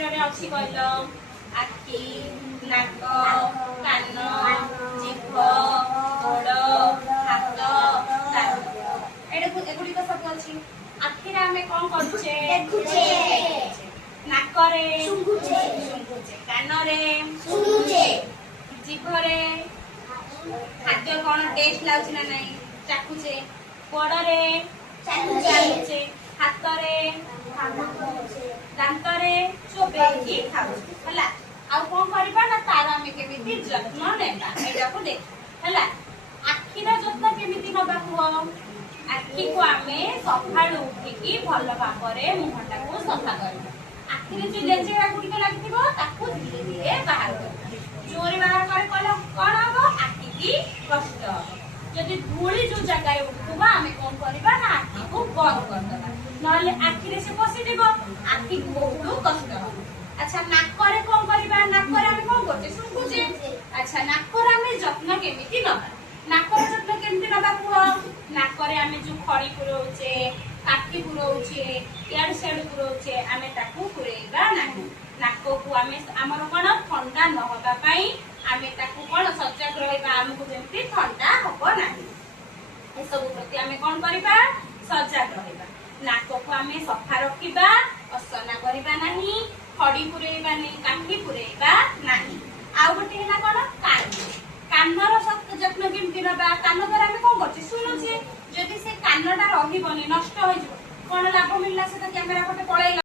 ଶରୀରରେ ଅଛି କହିଲ? ଆଖି, ନାକ, କାନ, ଜିଭ, ଗୋଡ଼, ହାତ, ଏଗୁଡିକ ସବୁ ଅଛି। ଆଖିରେ ଆମେ କଣ କରୁଛେ? ଦେଖୁଛେ। ନାକରେ ଶୁଙ୍ଘୁଛେ, କାନରେ ଶୁଣୁଛେ, ଜିଭରେ ଖାଦ୍ୟ କଣ ଟେଷ୍ଟ ଲାଗୁଛି ନା ନାହିଁ ଚାଖୁଛେ, ଗୋଡ଼ରେ ଚାଲୁଛେ, ହାତରେ ଦାନ୍ତରେ ଚୋବେଇକି ଖାଉଛେ ହେଲା। ଆଉ କଣ କରିବା ନା ତାର ଆମେ କେମିତି ଯତ୍ନ ନେବା ଏଇଟାକୁ ଦେଖ ହେଲା। ଆଖିର ଯତ୍ନ କେମିତି ନବା କୁହ? ଆଖିକୁ ଆମେ ସକାଳୁ ଉଠିକି ଭଲ ଭାବରେ ମୁହଁଟାକୁ ସଫା କରିବା। ଆଖିରେ ଯୋଉ ଲେଜେରା ଗୁଡିକ ଲାଗିଥିବ ତାକୁ ଧୀରେ ଧୀରେ ବାହାର କରିବା। ଜୋରେ ବାହାର କଲେ କଣ ହବ? ଆଖିକି କଷ୍ଟ ହବ। ଯଦି ଧୂଳି ଯୋଉ ଜାଗାରେ ଉଠୁଥିବ ଆମେ କଣ କରିବା ନା ଆଖିକୁ ବନ୍ଦ କରିଦବା, ନହେଲେ ଆଖିରେ ସେ ପଶିଯିବ, ଆଖିକୁ ବହୁତ କଷ୍ଟ ହବ। ଆଚ୍ଛା ନାକରେ କଣ କରିବା? ନାକରେ ଆମେ କଣ କରୁଛେ? ଶୁଙ୍ଘୁଛେ। ଆଚ୍ଛା ନାକର ଆମେ ଯତ୍ନ କେମିତି ନବା? ନାକର ଯତ୍ନ କେମିତି ନବା କୁହ? ନାକରେ ଆମେ ଯୋଉ ଖଡି ପୁରଉଛେ, କାଠି ପୁରଉଛେ, ଇଆଡୁ ସିଆଡୁ ପୁରଉଛେ, ଆମେ ତାକୁ ପୁରେଇବା ନାହିଁ। ନାକକୁ ଆମେ ଆମର କଣ ଥଣ୍ଡା ନହବା ପାଇଁ ଆମେ ତାକୁ କଣ ସଜାଗ ରହିବା, ଆମକୁ ଯେମିତି ଥଣ୍ଡା ହବ ନାହିଁ। ଏସବୁ ପ୍ରତି ଆମେ କଣ କରିବା? ସଜାଗ ରହିବା। ନାକକୁ ଆମେ ସଫା ରଖିବା, ଅସନା କରିବା ନାହିଁ, ଖଡି ପୁରେଇବାନି, କାଠି ପୁରେଇବା ନାହିଁ। ଆଉ ଗୋଟେ ହେଲା କଣ? କାନ। କାନର ଯତ୍ନ କେମିତି ନବା? କାନ ଦ୍ୱାରା ଆମେ କଣ କରୁଛେ? ଶୁଣୁଛେ। ଯଦି ସେ କାନଟା ରହିବନି, ନଷ୍ଟ ହେଇଯିବ, କଣ ଲାଭ ମିଳିଲା? ସେଟା କ୍ୟାମେରା ପଟେ ପଳେଇଲା।